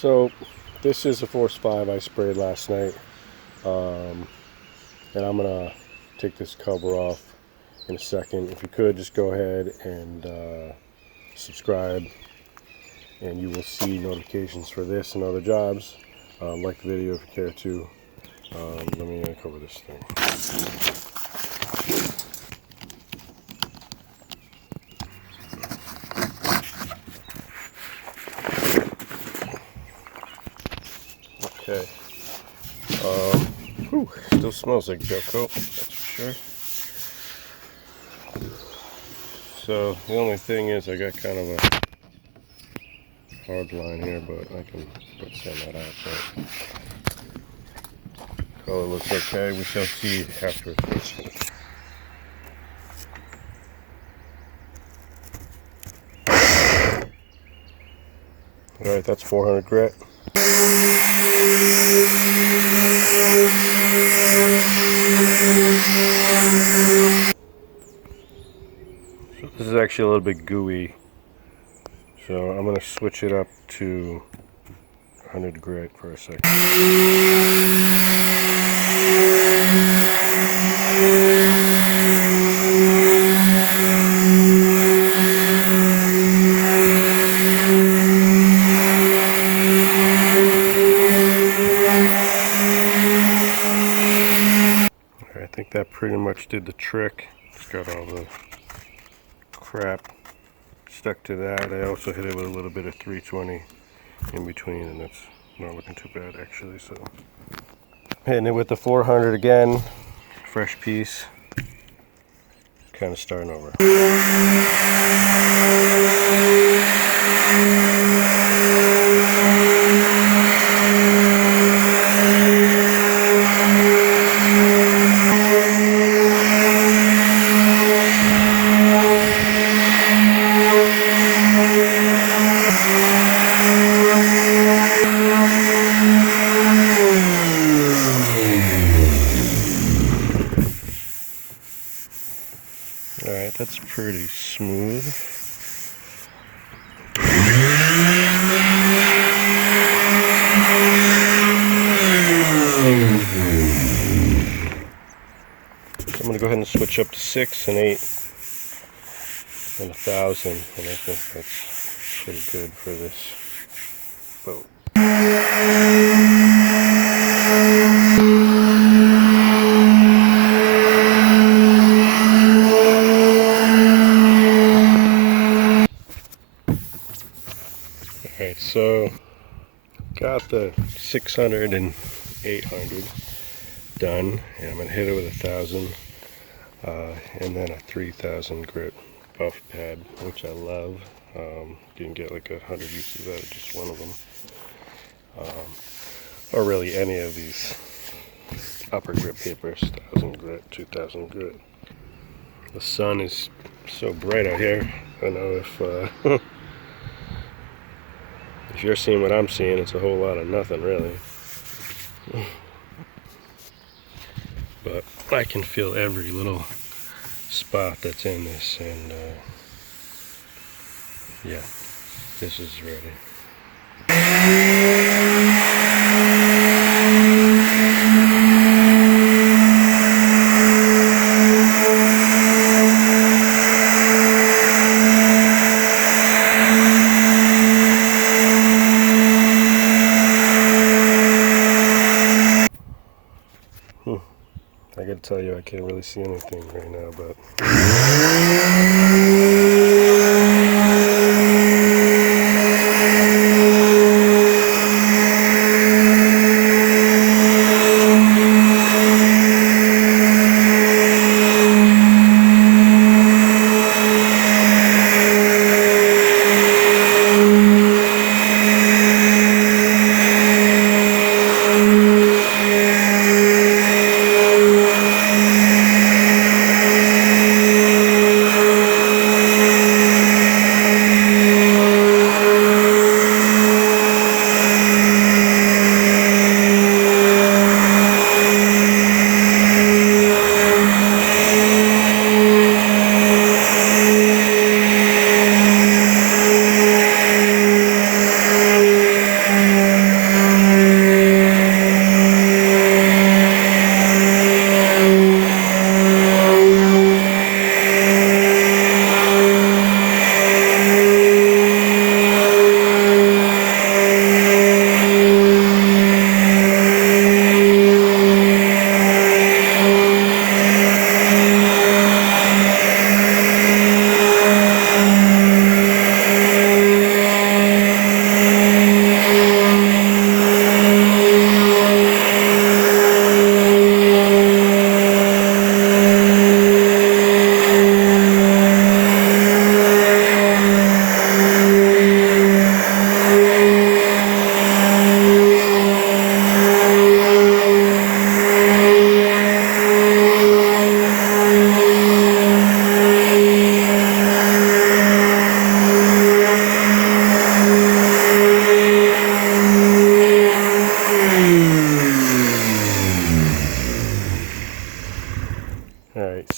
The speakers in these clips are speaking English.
So this is a Force 5 I sprayed last night, and I'm gonna take this cover off in a second. If you could just go ahead and subscribe, and you will see notifications for this and other jobs. Like the video if you care to. Let me uncover this thing. Okay. Still smells like gel coat, that's for sure. So the only thing is I got kind of a hard line here, but I can sand that out. But color looks okay. We shall see after it's finished. Alright, that's 400 grit. So this is actually a little bit gooey, so I'm going to switch it up to 100 grit for a second. I think that pretty much did the trick. It's got all the crap stuck to that. I also hit it with a little bit of 320 in between, and that's not looking too bad actually. So hitting it with the 400 again, fresh piece, kind of starting over. Alright, that's pretty smooth. I'm going to go ahead and switch up to 6 and 8 and 1,000, and I think that's pretty good for this boat. Alright, so got the 600 and 800 done, and I'm going to hit it with 1,000 and then a 3,000 grit buff pad, which I love. You can get like 100 uses out of just one of them, or really any of these upper grit papers, 1,000 grit, 2,000 grit. The sun is so bright out here. I don't know if if you're seeing what I'm seeing, it's a whole lot of nothing really. But I can feel every little spot that's in this, and yeah, this is ready. I gotta tell you, I can't really see anything right now, but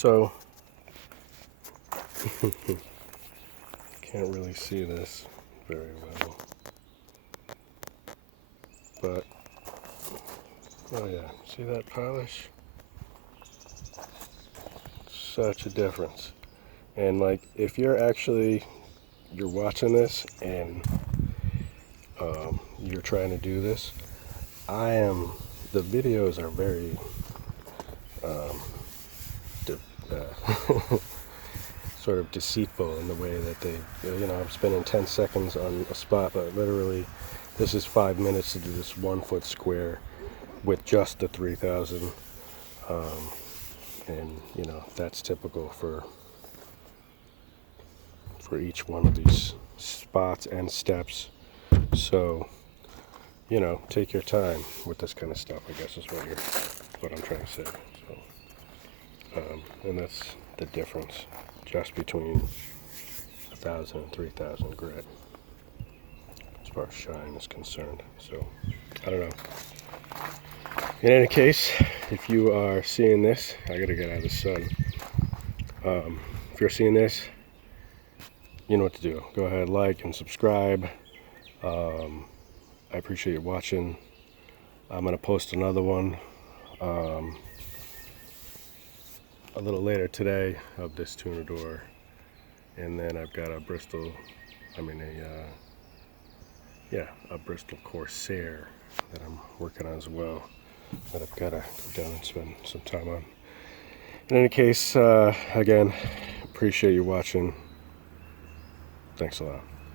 So can't really see this very well, but oh yeah, see that polish? Such a difference. And like, if you're watching this and you're trying to do this, the videos are very sort of deceitful in the way that I'm spending 10 seconds on a spot, but literally this is 5 minutes to do this 1 foot square with just the 3000. And that's typical for each one of these spots and steps. So take your time with this kind of stuff, I guess is what I'm trying to say. So and that's the difference just between 1000 and 3000 grit as far as shine is concerned. So I don't know. In any case, if you are seeing this, I gotta get out of the sun. If you're seeing this, you know what to do. Go ahead, like and subscribe. I appreciate you watching. I'm gonna post another one a little later today of this tuner door, and then I've got a Bristol Corsair that I'm working on as well, that I've got to go down and spend some time on. In any case, again, appreciate you watching. Thanks a lot.